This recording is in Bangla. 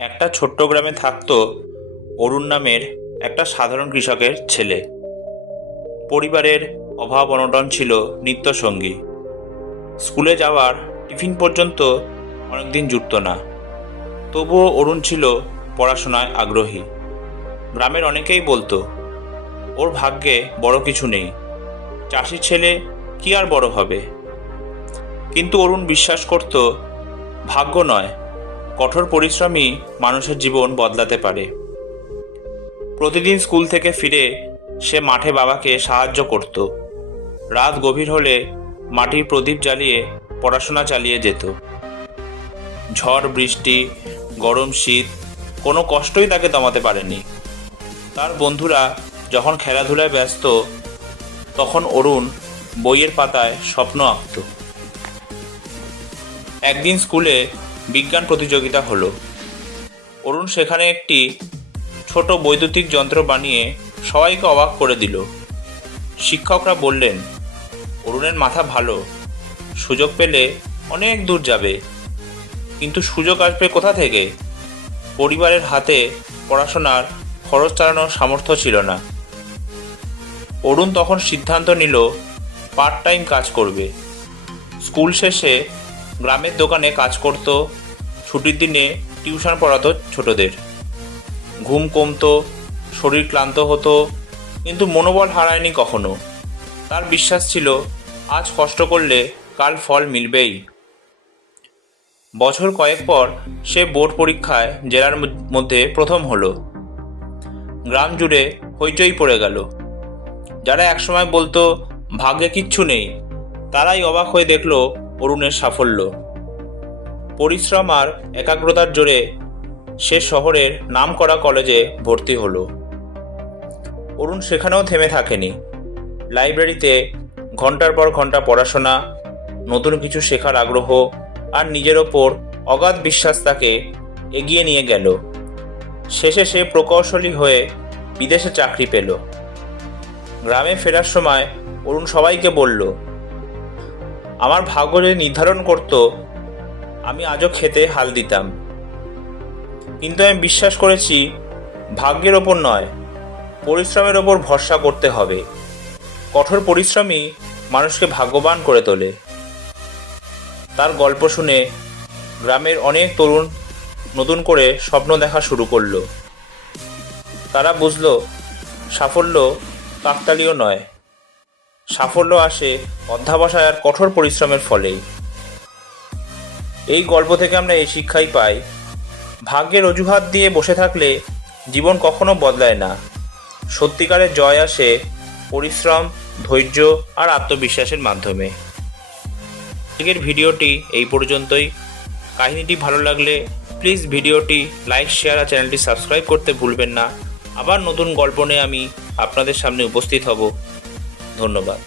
একটা ছোট্ট গ্রামে থাকতো অরুণ নামের একটা সাধারণ কৃষকের ছেলে। পরিবারের অভাব অনটন ছিল নিত্যসঙ্গী। স্কুলে যাওয়ার টিফিন পর্যন্ত অনেকদিন জুটত না। তবুও অরুণ ছিল পড়াশোনায় আগ্রহী। গ্রামের অনেকেই বলতো ওর ভাগ্যে বড় কিছু নেই, চাষির ছেলে কি আর বড় হবে। কিন্তু অরুণ বিশ্বাস করত ভাগ্য নয়, কঠোর পরিশ্রমই মানুষের জীবন বদলাতে পারে। প্রতিদিন স্কুল থেকে ফিরে সে মাঠে বাবাকে সাহায্য করত। রাত গভীর হলে মাটির প্রদীপ জ্বালিয়ে পড়াশোনা চালিয়ে যেত। ঝড় বৃষ্টি, গরম শীত, কোনো কষ্টই তাকে দমাতে পারেনি। তার বন্ধুরা যখন খেলাধুলায় ব্যস্ত, তখন অরুণ বইয়ের পাতায় স্বপ্ন আঁকত। একদিন স্কুলে বিজ্ঞান প্রতিযোগিতা হলো। অরুণ সেখানে একটি ছোট বৈদ্যুতিক যন্ত্র বানিয়ে সবাইকে অবাক করে দিল। শিক্ষকরা বললেন, অরুণের মাথা ভালো, সুযোগ পেলে অনেক দূর যাবে। কিন্তু সুযোগ আসবে কোথা থেকে? পরিবারের হাতে পড়াশোনার খরচ চালানোর সামর্থ্য ছিল না। অরুণ তখন সিদ্ধান্ত নিল পার্ট টাইম কাজ করবে। স্কুল শেষে গ্রামের দোকানে কাজ করত, ছুটির দিনে টিউশন পড়াতো ছোটদের। ঘুম কমতো, শরীর ক্লান্ত হতো, কিন্তু মনোবল হারায়নি কখনো। তার বিশ্বাস ছিল আজ কষ্ট করলে কাল ফল মিলবেই। বছর কয়েক পর সে বোর্ড পরীক্ষায় জেলার মধ্যে প্রথম হলো। গ্রাম জুড়ে হইচই পড়ে গেল। যারা একসময় বলতো ভাগ্যে কিচ্ছু নেই, তারাই অবাক হয়ে দেখল অরুণের সাফল্য। পরিশ্রম আর একাগ্রতার জোরে সে শহরের নামকরা কলেজে ভর্তি হলো। অরুণ সেখানেও থেমে থাকেনি। লাইব্রেরিতে ঘন্টার পর ঘন্টা পড়াশোনা, নতুন কিছু শেখার আগ্রহ আর নিজের ওপর অগাধ বিশ্বাস তাকে এগিয়ে নিয়ে গেল। শেষে সে প্রকৌশলী হয়ে বিদেশে চাকরি পেল। গ্রামে ফেরার সময় অরুণ সবাইকে বলল, আমার ভাগ্য যদি নির্ধারণ করত, আমি আজও খেতে হাল দিতাম। কিন্তু আমি বিশ্বাস করেছি ভাগ্যের ওপর নয়, পরিশ্রমের ওপর ভরসা করতে হবে। কঠোর পরিশ্রমই মানুষকে ভাগ্যবান করে তোলে। তার গল্প শুনে গ্রামের অনেক তরুণ নতুন করে স্বপ্ন দেখা শুরু করলো। তারা বুঝল সাফল্য কাকতালীয় নয়, সাফল্য আসে অধ্যবসায় আর কঠোর পরিশ্রমের ফলেই। এই গল্প থেকে আমরা এই শিক্ষাই পাই, ভাগ্যের অজুহাত দিয়ে বসে থাকলে জীবন কখনো বদলায় না। সত্যিকারের জয় আসে পরিশ্রম, ধৈর্য আর আত্মবিশ্বাসের মাধ্যমে। আজকের ভিডিওটি এই পর্যন্তই। কাহিনীটি ভালো লাগলে প্লিজ ভিডিওটি লাইক, শেয়ার আর চ্যানেলটি সাবস্ক্রাইব করতে ভুলবেন না। আবার নতুন গল্প নিয়ে আমি আপনাদের সামনে উপস্থিত হব। ধন্যবাদ।